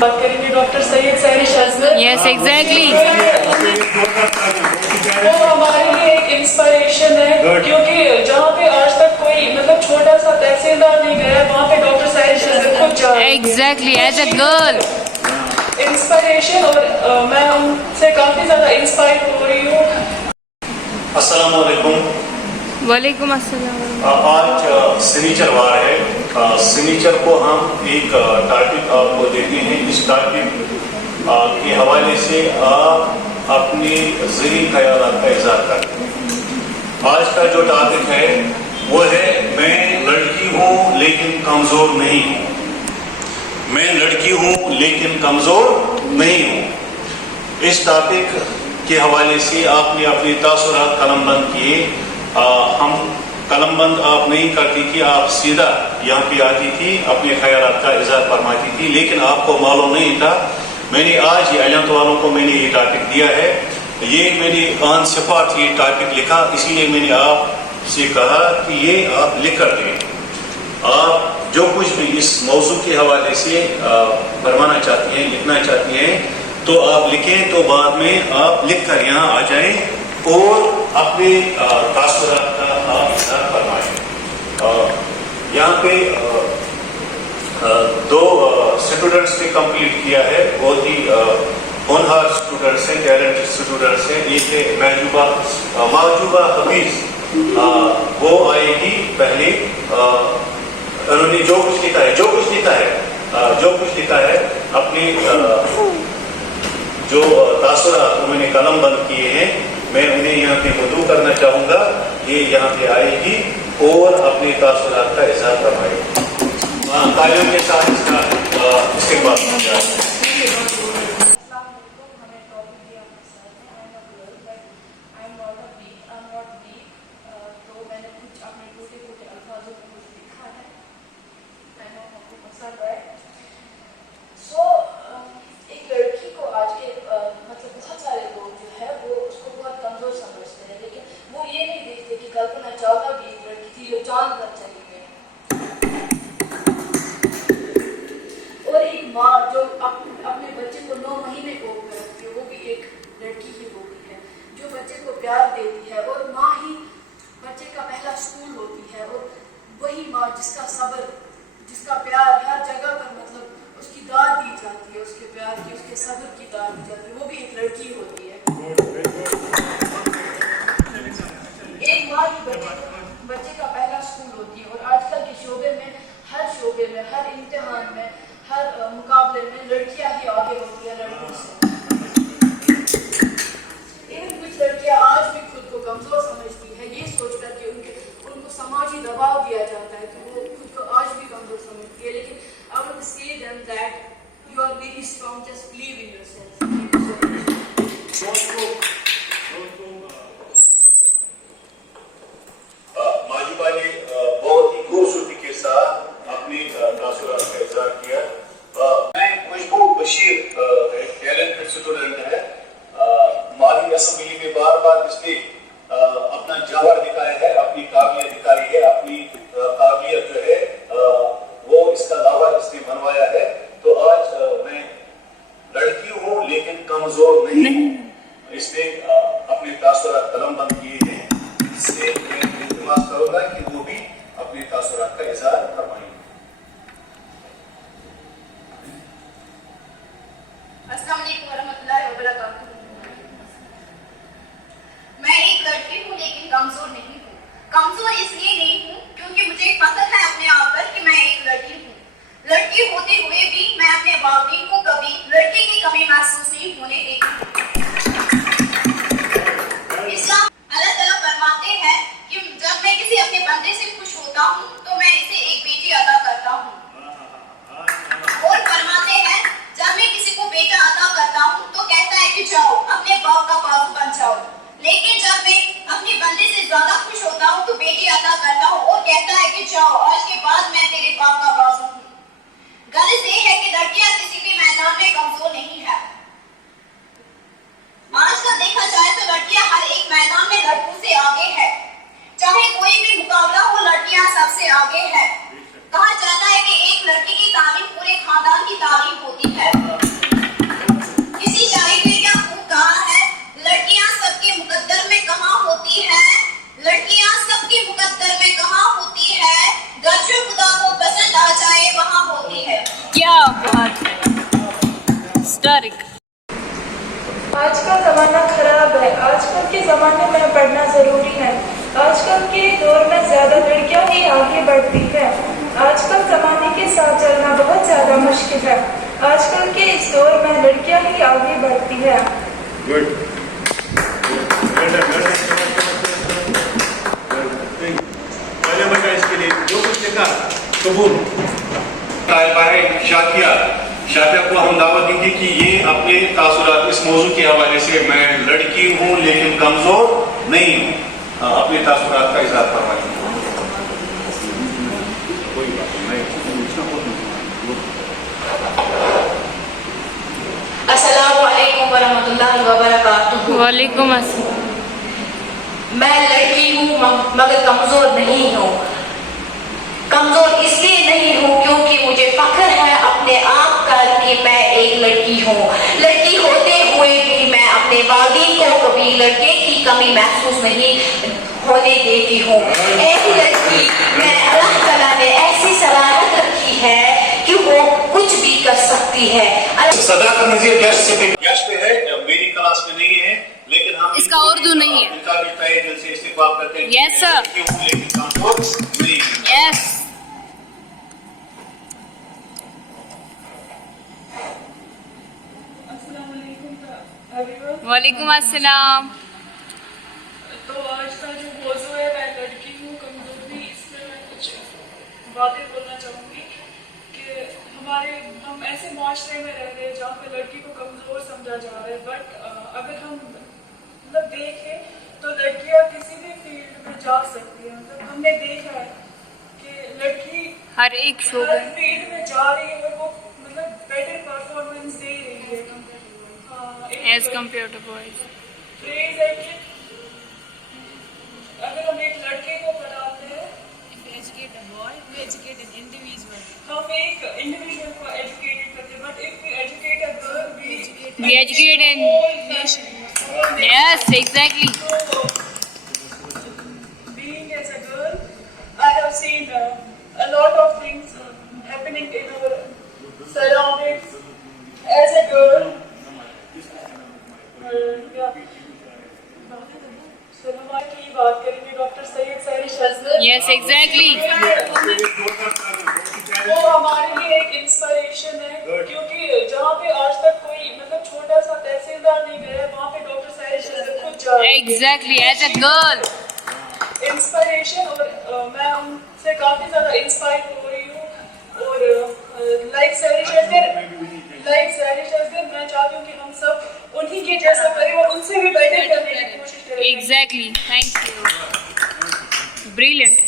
बात करेंगे doctor Syed सैरिश Asghar. Yes, exactly. वो हमारे लिए एक इंस्पिरेशन है, क्योंकि जहाँ पे आज तक कोई मतलब छोटा सा तहसीलदार नहीं गया, वहाँ पे डॉक्टर सैरिश असगर खुद जा रही है। Exactly, as a girl. Inspiration, और मैं उनसे काफी ज्यादा इंस्पायर हो रही हूँ। अस्सलाम वालेकुम। वालेकुम अस्सलाम। आज शनिचरवार है। शनिचर को हम एक टॉपिक आपको देते हैं। इस टॉपिक के हवाले से आप अपने ज़हनी ख्यालात का इज़हार करते हैं। आज का जो टॉपिक है वो है मैं लड़की हूँ लेकिन कमज़ोर नहीं हूँ। मैं लड़की हूँ लेकिन कमज़ोर नहीं हूँ। इस टॉपिक के हवाले से आपने अपने तासुरात कलमबंद किए। हम कलमबंद आप नहीं करती थी, आप सीधा यहाँ पे आती थी, अपने ख्यालात का इज़हार फरमाती थी, लेकिन आपको मालूम नहीं था। मैंने आज ये अलियंत वालों को मैंने ये टॉपिक दिया है, ये मैंने ऑन स्पॉट ये टॉपिक लिखा, इसलिए मैंने आपसे कहा कि ये आप लिख कर दें। आप जो कुछ भी इस मौजू के हवाले से फरमाना चाहती हैं, लिखना चाहती हैं, तो आप लिखें, तो बाद में आप लिख कर यहाँ आ जाएं और अपने तासुरात का आप इज़हार फरमाएं। यहाँ पे दो स्टूडेंट्स ने कंप्लीट किया है, बहुत ही होनहार स्टूडेंट्स हैं, टैलेंटेड स्टूडेंट्स हैं। एक है महजूबा हफीज, वो आएगी पहले। उन्होंने जो कुछ लिखा है अपने जो तासुरात उन्होंने कलम बंद किए हैं, मैं उन्हें यहाँ पे वुज़ू करना चाहूँगा। ये यहाँ पे आएगी और अपने तासुरात का इज़हार फरमाएगी। तालियों के साथ इसका इस्तेमाल किया जाए। अपने बच्चे को 9 महीने कोख में रखती है, वो भी एक लड़की ही होती है जो बच्चे को प्यार देती है, और माँ ही बच्चे का पहला स्कूल होती है। और वही माँ जिसका सब्र, जिसका प्यार हर जगह पर मतलब उसकी दाद दी जाती है, उसके प्यार की, उसके सब्र की दाद दी जाती है, वो भी एक लड़की होती है। एक माँ ही बच्चे का पहला स्कूल होती है। और आजकल के शोबे में, हर शोबे में, हर इम्तिहान में, हर मुकाबले में लड़कियां ही आगे होती है लड़कों से। इवन कुछ लड़कियां आज भी खुद को कमजोर समझती है, ये सोचकर कि उनको समाजी दबाव दिया जाता है कि वो खुद को आज भी कमजोर समझती है। लेकिन I want to say them that you are very strong, just believe in yourself. माजिबा ने बहुत ही खूबसूरती के साथ अपनी तासुरात का इज़हार किया। मैं खुशबू बशीर एक टैलेंटेड स्टूडेंट है। माली असेंबली में बार बार इसने अपना जौहर दिखाया है, अपनी काबिलियत दिखाई है, अपनी काबिलियत जो है वो इसका दावा इसने मनवाया है। तो आज मैं लड़की हूँ लेकिन कमजोर नहीं हूँ, इसने अपने तासुरात कलमबंद किए हैं। इससे मैं इल्तिमास करूंगा कि वो भी अपने तासुरात का इज़हार फरमाएंगे। अस्सलाम वालेकुम वरहमतुल्लाहि वबरकातुहू। मैं एक लड़की हूँ लेकिन कमजोर नहीं हूँ। कमजोर इसलिए नहीं हूँ क्योंकि मुझे पता है अपने आप पर कि मैं एक लड़की हूँ। लड़की होते हुए भी मैं अपने वालिदैन को कभी लड़की की कमी महसूस नहीं होने देती। तारिक। आज का ज़माना खराब है। आजकल के ज़माने में पढ़ना ज़रूरी है। आजकल के दौर में ज़्यादा लड़कियां ही आगे बढ़ती हैं। आजकल ज़माने के साथ चलना बहुत ज़्यादा मुश्किल है। आजकल के इस दौर में लड़कियां ही आगे बढ़ती हैं। गुड। पहले बेटा इसके लिए जो कुछ लिखा कबूल। तालिबा है शातिया को हम दावत देंगे कि ये अपने तासुरात इस मौजू के हवाले से मैं लड़की हूँ लेकिन कमजोर नहीं हूँ, अपने तासुरात का इजहार फरमाएं। कोई बात नहीं। अस्सलामु अलैकुम वरहमतुल्लाहि वबरकातुहू। वालेकुम अस्सलाम। मैं लड़की हूँ मगर कमजोर नहीं हूँ। कमजोर इसलिए नहीं हूँ क्योंकि मुझे फख्र है अपने आप का कि मैं एक लड़की हूँ। लड़की होते हुए भी मैं अपने वालिद को कभी लड़के की कमी महसूस नहीं होने देती हूँ। एक लड़की में अल्लाह ताला ने ऐसी सलाहियत रखी है कि वो कुछ भी कर सकती है। सदाकत नज़ीर गेस्ट पे है, मेरी क्लास में नहीं है लेकिन हम इसका उर्दू नहीं है। इनका भी तहे दिल से इस्तेमाल करते हैं। Yes, sir. लेकिन कमजोर नहीं है। यस। अस्सलाम वालेकुम एवरीवन। वालेकुम अस्सलाम। तो आज का जो मौजू है मैं लड़की हूँ कमजोरी, इसमें मैं कुछ बातें बोलना चाहूँगी कि हम ऐसे माशरे में रह रहे हैं जहाँ पे लड़की को कमज़ोर समझा जा रहा है। बट अगर हम मतलब देखें तो लड़कियाँ किसी भी फील्ड में जा सकती हैं। मतलब हमने देखा है कि लड़की हर एक शो हर में फील्ड में जा रही है और वो मतलब बेटर परफॉर्मेंस दे रही है। As compared to boys. Phrase है कि अगर हम एक लड़के को पढ़ाते हैं, हम एक इंडिविजुअल को एजुकेटेड करते हैं, but if we educate a girl We educate in- Yes, exactly. Being as a girl, I have seen a lot of things happening in our surroundings. As a girl, की बात करेंगे doctor Syed सारी शज़्ज़त। Yes, exactly. वो हमारे लिए एक inspiration है क्योंकि जहाँ पे आज तक कोई मतलब छोटा सा तहसीलदार नहीं गया वहाँ पे डॉक्टर साहिर शज़्ज़त खुद जा रही है। Exactly, as a girl. Inspiration और मैं उनसे काफी ज्यादा इंस्पायर हो रही हूँ और लाइक साहिर शज़्ज़त मैं चाहती हूँ कि हम सब उन्हीं के जैसा करें और उनसे भी बेटर करने की कोशिश करें। Exactly. Thank you. Brilliant.